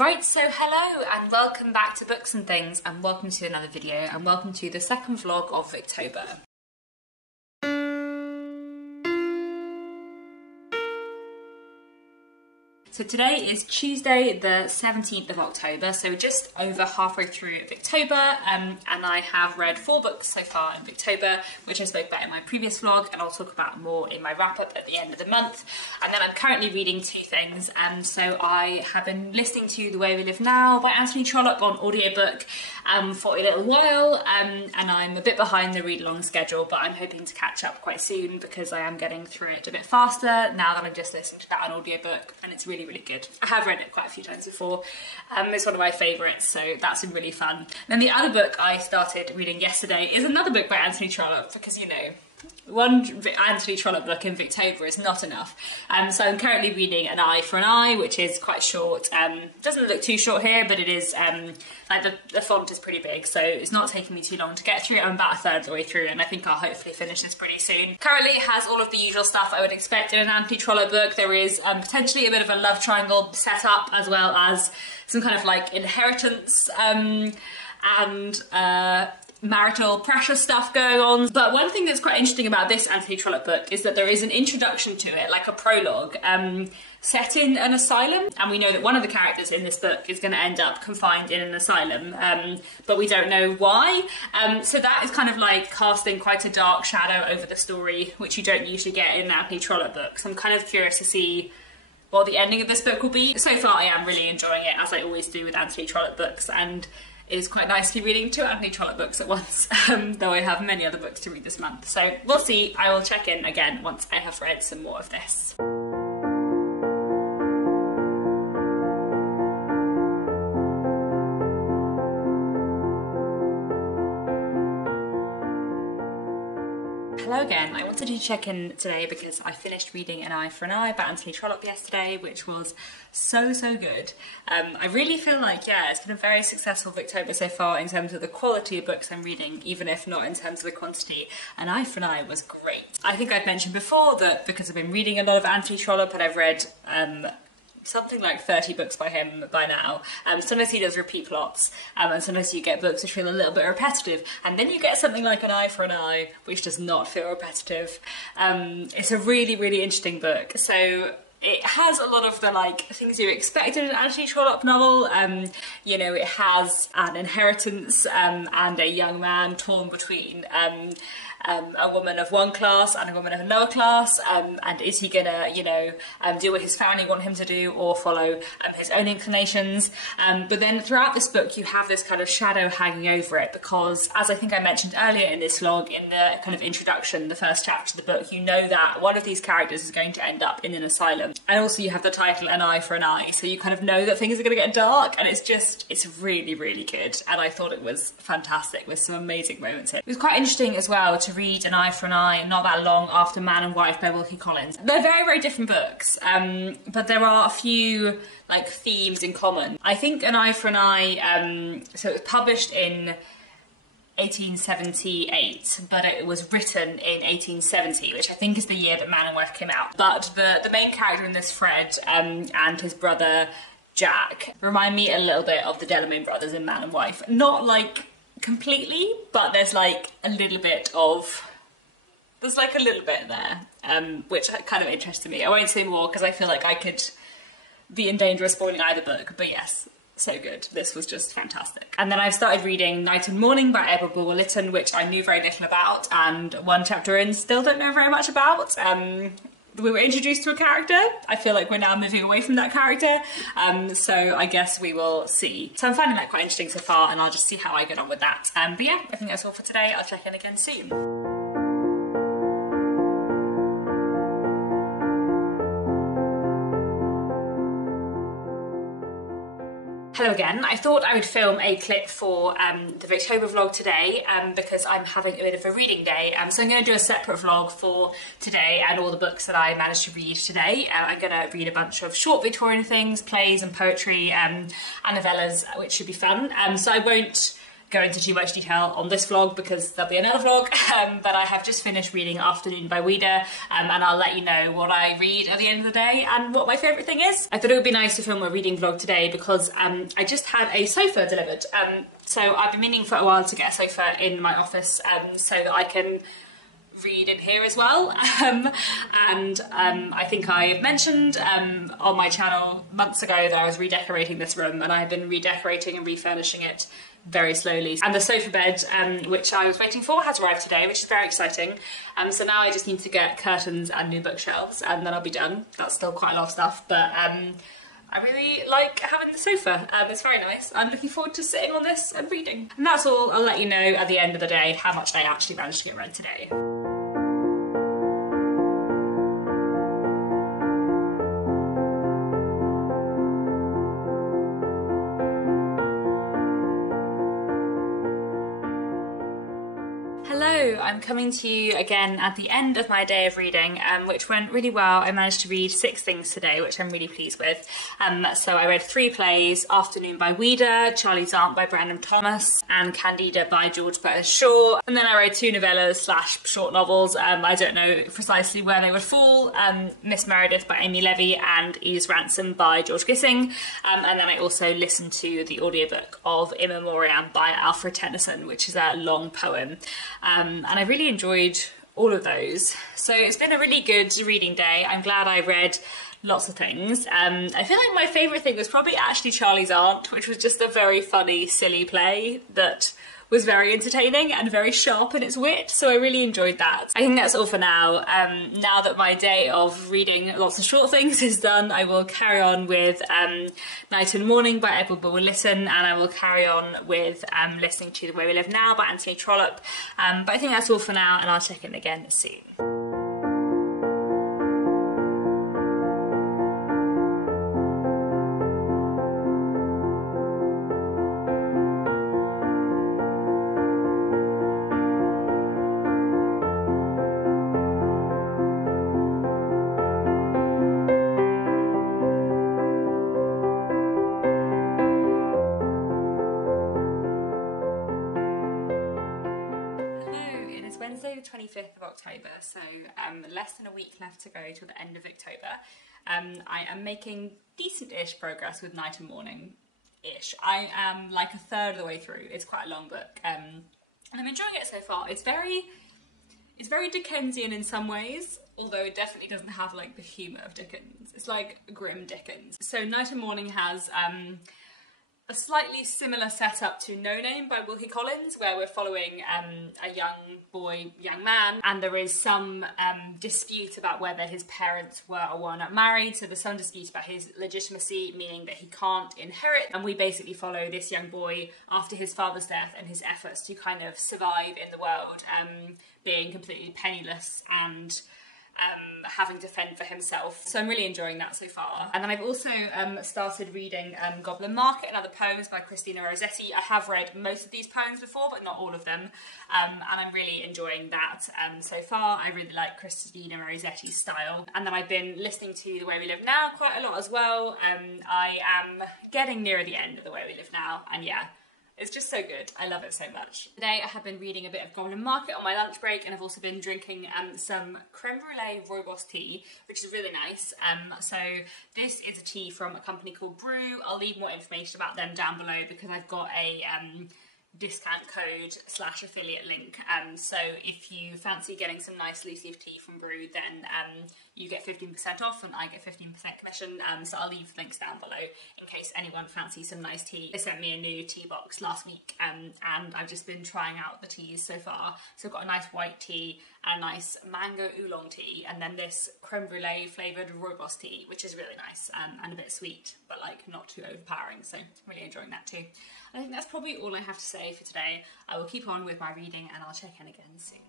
Right, so hello and welcome back to Books and Things, and welcome to another video, and welcome to the second vlog of Victober. So today is Tuesday the 17th of October, so just over halfway through Victober, and I have read 4 books so far in Victober, which I spoke about in my previous vlog, and I'll talk about more in my wrap-up at the end of the month. And then I'm currently reading 2 things, and so I have been listening to The Way We Live Now by Anthony Trollope on audiobook for a little while, and I'm a bit behind the read-along schedule, but I'm hoping to catch up quite soon because I am getting through it a bit faster now that I'm just listening to that on audiobook, and it's really good. I have read it quite a few times before. It's one of my favourites, so that's been really fun. Then the other book I started reading yesterday is another book by Anthony Trollope, because you know, one Anthony Trollope book in Victober is not enough. So I'm currently reading An Eye for an Eye, which is quite short. Doesn't look too short here, but it is, like the font is pretty big, so it's not taking me too long to get through. I'm about a third of the way through, and I think I'll hopefully finish this pretty soon. Currently it has all of the usual stuff I would expect in an Anthony Trollope book. There is potentially a bit of a love triangle set up, as well as some kind of like inheritance and marital pressure stuff going on. But one thing that's quite interesting about this Anthony Trollope book is that there is an introduction to it, like a prologue, set in an asylum, and we know that one of the characters in this book is going to end up confined in an asylum, but we don't know why. So that is kind of like casting quite a dark shadow over the story, which you don't usually get in Anthony Trollope books. I'm kind of curious to see what the ending of this book will be. So far I am really enjoying it, as I always do with Anthony Trollope books, and it is quite nice to be reading 2 Anthony Trollope books at once, though I have many other books to read this month. So we'll see. I will check in again once I have read some more of this. Hello again. I wanted to check in today because I finished reading An Eye for an Eye by Anthony Trollope yesterday, which was so good. I really feel like, yeah, it's been a very successful Victober so far in terms of the quality of books I'm reading, even if not in terms of the quantity. An Eye for an Eye was great. I think I've mentioned before that because I've been reading a lot of Anthony Trollope, and I've read something like 30 books by him by now. Sometimes he does repeat plots, and sometimes you get books which feel a little bit repetitive, and then you get something like An Eye for an Eye, which does not feel repetitive. It's a really interesting book. So it has a lot of the like things you expect in an Anthony Trollope novel. You know, it has an inheritance and a young man torn between a woman of one class and a woman of another class, and is he gonna, you know, do what his family want him to do, or follow his own inclinations? But then throughout this book you have this kind of shadow hanging over it, because as I think I mentioned earlier in this vlog, in the kind of introduction, the first chapter of the book, you know that one of these characters is going to end up in an asylum, and also you have the title An Eye for an Eye, so you kind of know that things are going to get dark, and it's really good, and I thought it was fantastic with some amazing moments in it. It was quite interesting as well to read An Eye for an Eye not that long after Man and Wife by Wilkie Collins. They're very different books, but there are a few like themes in common. I think An Eye for an Eye, so it was published in 1878, but it was written in 1870, which I think is the year that Man and Wife came out. But the main character in this, Fred, and his brother Jack, remind me a little bit of the Delamain brothers in Man and Wife. Not like completely, but there's like a little bit there, which kind of interested me. I won't say more because I feel like I could be in danger of spoiling either book, but yes, so good. This was just fantastic. And then I've started reading Night and Morning by Edward Bulwer Lytton, which I knew very little about, and 1 chapter in still don't know very much about. We were introduced to a character. I feel like we're now moving away from that character, so I guess we will see. So I'm finding that quite interesting so far, and I'll just see how I get on with that. But yeah, I think that's all for today. I'll check in again soon. Hello again. I thought I would film a clip for the Victober vlog today because I'm having a bit of a reading day. So I'm going to do a separate vlog for today and all the books that I managed to read today. I'm going to read a bunch of short Victorian things, plays and poetry and novellas, which should be fun. So I won't go into too much detail on this vlog because there'll be another vlog, but I have just finished reading Afternoon by Ouida, and I'll let you know what I read at the end of the day and what my favourite thing is. I thought it would be nice to film a reading vlog today because I just had a sofa delivered. So I've been meaning for a while to get a sofa in my office so that I can read in here as well. I think I mentioned on my channel months ago that I was redecorating this room, and I've been redecorating and refurnishing it very slowly. And the sofa bed, which I was waiting for, has arrived today, which is very exciting. So now I just need to get curtains and new bookshelves, and then I'll be done. That's still quite a lot of stuff, but I really like having the sofa. It's very nice. I'm looking forward to sitting on this and reading. And that's all. I'll let you know at the end of the day how much I actually managed to get read today. Hello, I'm coming to you again at the end of my day of reading, which went really well. I managed to read 6 things today, which I'm really pleased with. So I read 3 plays: Afternoon by Ouida, Charlie's Aunt by Brandon Thomas, and Candida by George Bernard Shaw. And then I read 2 novellas / short novels. I don't know precisely where they would fall. Miss Meredith by Amy Levy and Edith Ransom by George Gissing. And then I also listened to the audiobook of In Memoriam by Alfred Tennyson, which is a long poem. And I really enjoyed all of those. So it's been a really good reading day. I'm glad I read lots of things. I feel like my favourite thing was probably actually Charlie's Aunt, which was just a very funny, silly play that was very entertaining and very sharp in its wit, so I really enjoyed that. I think that's all for now. Now that my day of reading lots of short things is done, I will carry on with Night and Morning by Edward Bulwer Lytton, and I will carry on with listening to The Way We Live Now by Anthony Trollope. But I think that's all for now, and I'll check in again soon. Wednesday the 25th of October, so less than a week left to go till the end of Victober. I am making decent-ish progress with Night and Morning-ish. I am like a third of the way through. It's quite a long book, and I'm enjoying it so far. It's very Dickensian in some ways, although it definitely doesn't have like the humour of Dickens. It's like grim Dickens. So Night and Morning has a slightly similar setup to No Name by Wilkie Collins, where we're following a young man, and there is some dispute about whether his parents were or were not married. So there's some dispute about his legitimacy, meaning that he can't inherit. And we basically follow this young boy after his father's death and his efforts to kind of survive in the world, being completely penniless and having to fend for himself. So I'm really enjoying that so far. And then I've also started reading Goblin Market and Other Poems by Christina Rossetti. I have read most of these poems before, but not all of them. And I'm really enjoying that so far. I really like Christina Rossetti's style. And then I've been listening to The Way We Live Now quite a lot as well. I am getting near the end of The Way We Live Now, and yeah, it's just so good. I love it so much. Today I have been reading a bit of Goblin Market on my lunch break, and I've also been drinking some creme brulee rooibos tea, which is really nice. So this is a tea from a company called Brew. I'll leave more information about them down below because I've got a discount code / affiliate link. So if you fancy getting some nice loose leaf tea from Brew, then you get 15% off and I get 15% commission. So I'll leave links down below in case anyone fancies some nice tea. They sent me a new tea box last week, and I've just been trying out the teas so far. So I've got a nice white tea and a nice mango oolong tea, and then this creme brulee flavoured rooibos tea, which is really nice and a bit sweet, but like not too overpowering. So I'm really enjoying that too. I think that's probably all I have to say for today. I will keep on with my reading and I'll check in again soon.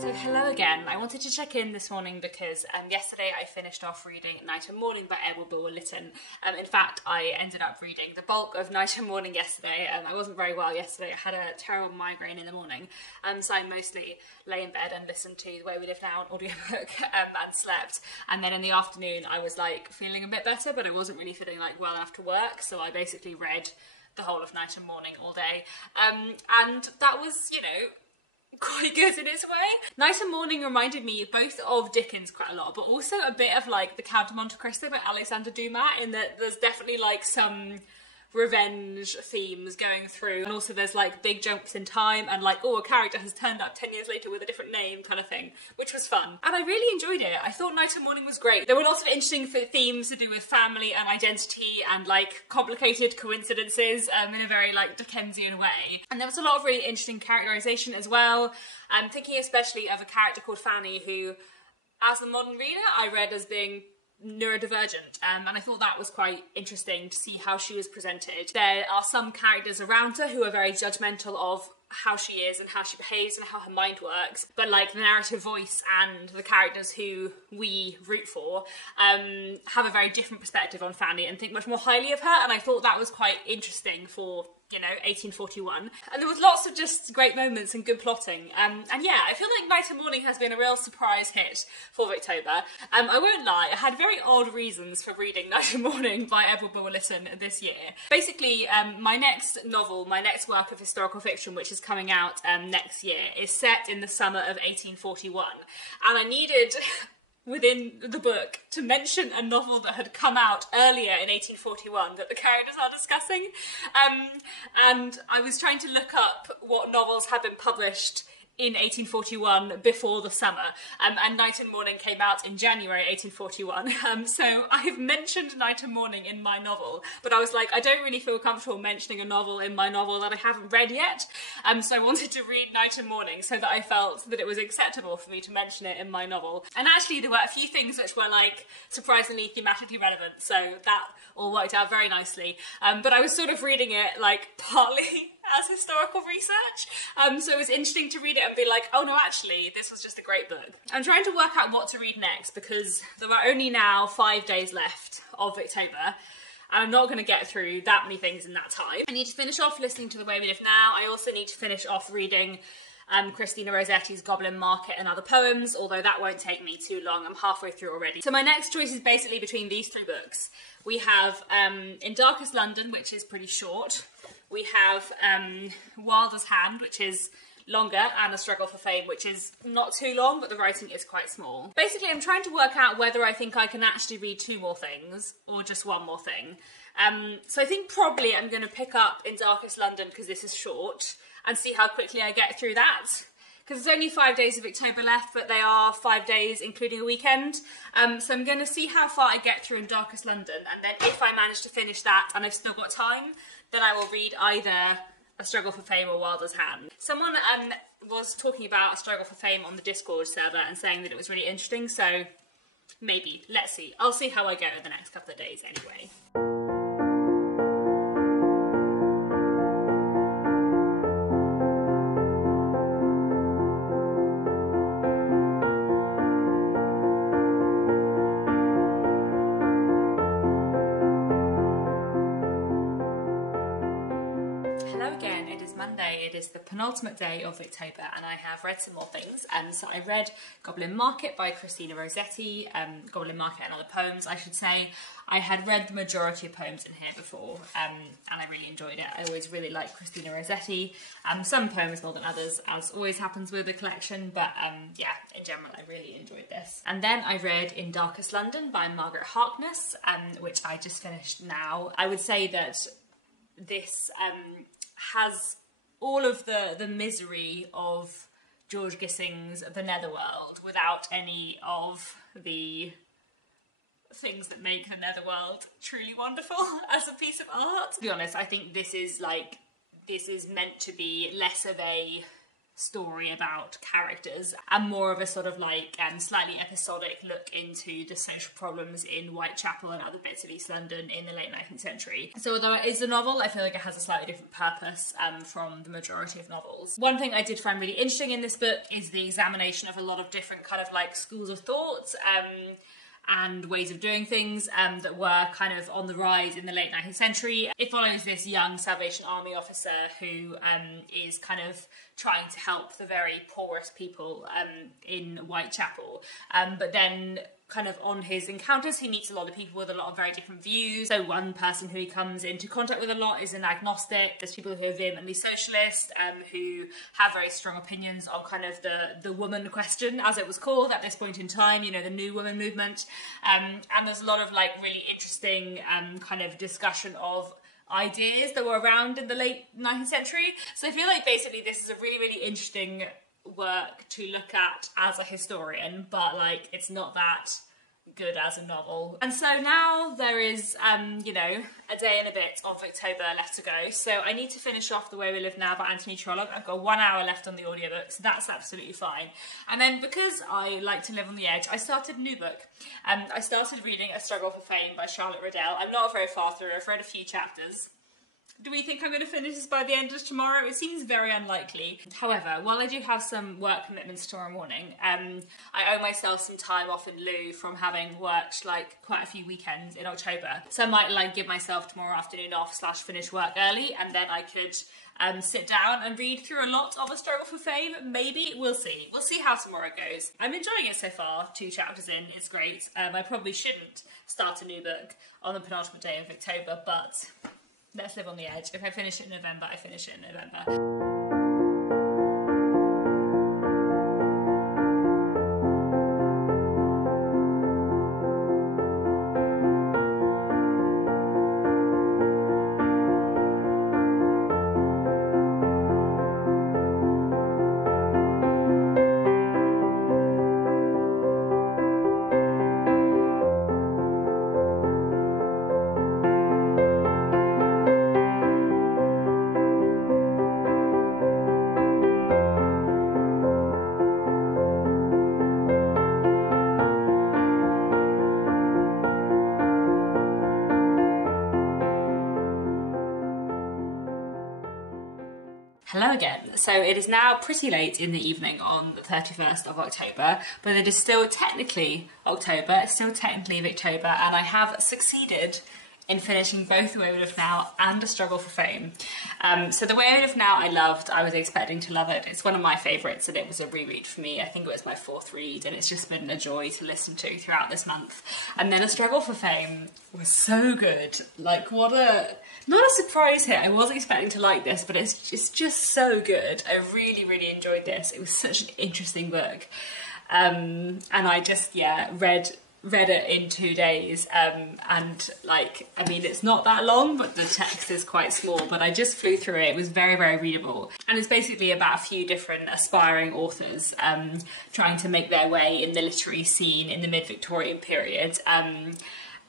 So hello again. I wanted to check in this morning because yesterday I finished off reading Night and Morning by Edward Bulwer Lytton. In fact, I ended up reading the bulk of Night and Morning yesterday. I wasn't very well yesterday. I had a terrible migraine in the morning, so I mostly lay in bed and listened to The Way We Live Now, an audiobook, and slept. And then in the afternoon I was like feeling a bit better, but I wasn't really feeling like well enough to work, so I basically read the whole of Night and Morning all day. And that was, you know, quite good in its way. Night and Morning reminded me both of Dickens quite a lot, but also a bit of like The Count of Monte Cristo by Alexander Dumas, in that there's definitely like some revenge themes going through, and also there's like big jumps in time and like, oh, a character has turned up 10 years later with a different name kind of thing, which was fun. And I really enjoyed it. I thought Night and Morning was great. There were lots of interesting themes to do with family and identity and like complicated coincidences in a very like Dickensian way. And there was a lot of really interesting characterization as well. I'm thinking especially of a character called Fanny who, as a modern reader, I read as being neurodivergent, and I thought that was quite interesting to see how she was presented. There are some characters around her who are very judgmental of how she is and how she behaves and how her mind works, but like the narrative voice and the characters who we root for have a very different perspective on Fanny and think much more highly of her, and I thought that was quite interesting for, you know, 1841. And there was lots of just great moments and good plotting. And yeah, I feel like Night and Morning has been a real surprise hit for Victober. I won't lie, I had very odd reasons for reading Night and Morning by Edward Bulwer Lytton this year. Basically, my next novel, my next work of historical fiction, which is coming out next year, is set in the summer of 1841. And I needed within the book to mention a novel that had come out earlier in 1841 that the characters are discussing. And I was trying to look up what novels had been published in 1841 before the summer, and Night and Morning came out in January 1841. So I've mentioned Night and Morning in my novel, but I was like, I don't really feel comfortable mentioning a novel in my novel that I haven't read yet, so I wanted to read Night and Morning so that I felt that it was acceptable for me to mention it in my novel. And actually there were a few things which were like surprisingly thematically relevant, so that all worked out very nicely. But I was sort of reading it like partly as historical research, so it was interesting to read it and be like, oh no, actually this was just a great book. I'm trying to work out what to read next because there are only now 5 days left of Victober, and I'm not going to get through that many things in that time. I need to finish off listening to The Way We Live Now. I also need to finish off reading Christina Rossetti's Goblin Market and Other Poems, although that won't take me too long. I'm halfway through already. So my next choice is basically between these 3 books. We have In Darkest London, which is pretty short. We have Wilder's Hand, which is longer, and A Struggle for Fame, which is not too long, but the writing is quite small. Basically, I'm trying to work out whether I think I can actually read 2 more things, or just 1 more thing. So I think probably I'm going to pick up In Darkest London, because this is short, and see how quickly I get through that. Because there's only 5 days of October left, but they are 5 days including a weekend. So I'm going to see how far I get through In Darkest London, and then if I manage to finish that and I've still got time, then I will read either A Struggle for Fame or Wilder's Hand. Someone was talking about A Struggle for Fame on the Discord server and saying that it was really interesting, so maybe, let's see. I'll see how I go in the next couple of days anyway. It is the penultimate day of Victober, and I have read some more things. So I read Goblin Market by Christina Rossetti, Goblin Market and Other Poems, I should say. I had read the majority of poems in here before, and I really enjoyed it. I always really like Christina Rossetti, some poems more than others, as always happens with the collection, but yeah, in general I really enjoyed this. And then I read In Darkest London by Margaret Harkness, which I just finished now. I would say that this has all of the misery of George Gissing's The Netherworld without any of the things that make The Netherworld truly wonderful as a piece of art. To be honest, I think this is meant to be less of a story about characters and more of a sort of like slightly episodic look into the social problems in Whitechapel and other bits of East London in the late 19th century. So although it is a novel, I feel like it has a slightly different purpose from the majority of novels. One thing I did find really interesting in this book is the examination of a lot of different kind of like schools of thought and ways of doing things that were kind of on the rise in the late 19th century. It follows this young Salvation Army officer who is kind of trying to help the very poorest people in Whitechapel, but then kind of on his encounters he meets a lot of people with a lot of very different views. So one person who he comes into contact with a lot is an agnostic. There's people who are vehemently socialist, who have very strong opinions on kind of the woman question, as it was called at this point in time, you know, the new woman movement, and there's a lot of like really interesting kind of discussion of ideas that were around in the late 19th century. So I feel like basically this is a really, really interesting work to look at as a historian, but like it's not that good as a novel. And so now there is you know, a day and a bit of Victober left to go, so I need to finish off The Way We Live Now by Anthony Trollope. I've got 1 hour left on the audiobook, so that's absolutely fine. And then because I like to live on the edge, I started a new book. I started reading A Struggle for Fame by Charlotte Riddell. I'm not very far through, I've read a few chapters. Do we think I'm going to finish this by the end of tomorrow? It seems very unlikely. However, while I do have some work commitments tomorrow morning, I owe myself some time off in lieu from having worked like quite a few weekends in October. So I might like give myself tomorrow afternoon off / finish work early, and then I could sit down and read through a lot of A Struggle for Fame. Maybe. We'll see. We'll see how tomorrow goes. I'm enjoying it so far. 2 chapters in, it's great. I probably shouldn't start a new book on the penultimate day of Victober, but let's live on the edge. If I finish it in November, I finish it in November. Hello again. So it is now pretty late in the evening on the 31st of October, but it is still technically October, it's still technically Victober, and I have succeeded in finishing both The Way We Live Now and A Struggle for Fame. So The Way We Live Now I loved. I was expecting to love it. It's one of my favourites, and it was a reread for me. I think it was my 4th read, and it's just been a joy to listen to throughout this month. And then A Struggle for Fame was so good. Like, what a... Not a surprise here. I wasn't expecting to like this, but it's just so good. I really, really enjoyed this. It was such an interesting book. And I just, yeah, read it in 2 days, and like, I mean, it's not that long, but the text is quite small, but I just flew through it. It was very, very readable, and it's basically about a few different aspiring authors trying to make their way in the literary scene in the mid-Victorian period,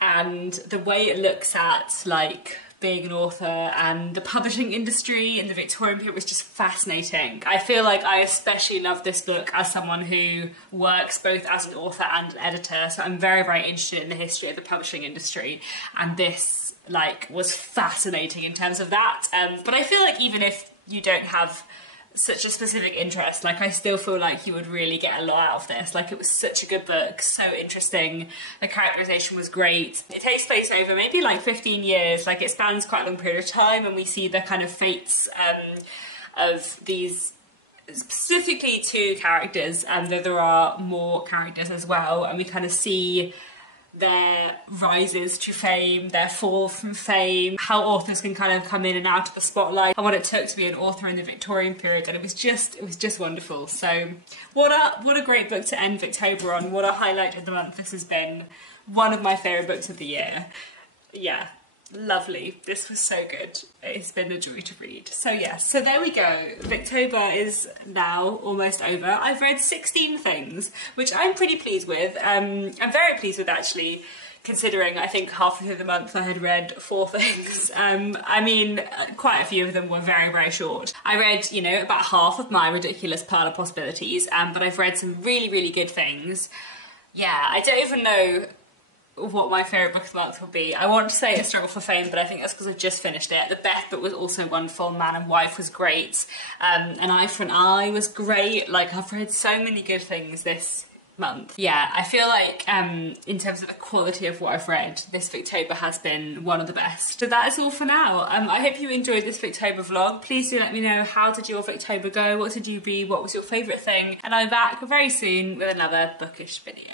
and the way it looks at like being an author and the publishing industry in the Victorian period was just fascinating. I feel like I especially love this book as someone who works both as an author and an editor, so I'm very, very interested in the history of the publishing industry, and this like was fascinating in terms of that. But I feel like even if you don't have such a specific interest, like I still feel like you would really get a lot out of this. Like, it was such a good book, so interesting, the characterization was great. It takes place over maybe like 15 years, like it spans quite a long period of time, and we see the kind of fates of these specifically 2 characters, and there are more characters as well, and we kind of see their rises to fame, their fall from fame, how authors can kind of come in and out of the spotlight, and what it took to be an author in the Victorian period, and it was just wonderful. So what a great book to end Victober on. What a highlight of the month. This has been one of my favourite books of the year. Yeah, lovely. This was so good. It's been a joy to read. So yes, so there we go. Victober is now almost over. I've read 16 things, which I'm pretty pleased with. I'm very pleased with, actually. considering I think halfway through the month I had read 4 things. I mean, quite a few of them were very, very short. I read, you know, about half of my ridiculous pile of possibilities, but I've read some really, really good things. Yeah, I don't even know what my favourite book of the month would be. I want to say A Struggle for Fame, but I think that's because I've just finished it. The Beth book was also wonderful. Man and Wife was great. An Eye for an Eye was great. Like, I've read so many good things this month. Yeah, I feel like in terms of the quality of what I've read, this Victober has been one of the best. So that is all for now. I hope you enjoyed this Victober vlog. Please do let me know, how did your Victober go? What did you read? What was your favourite thing? And I'm back very soon with another bookish video.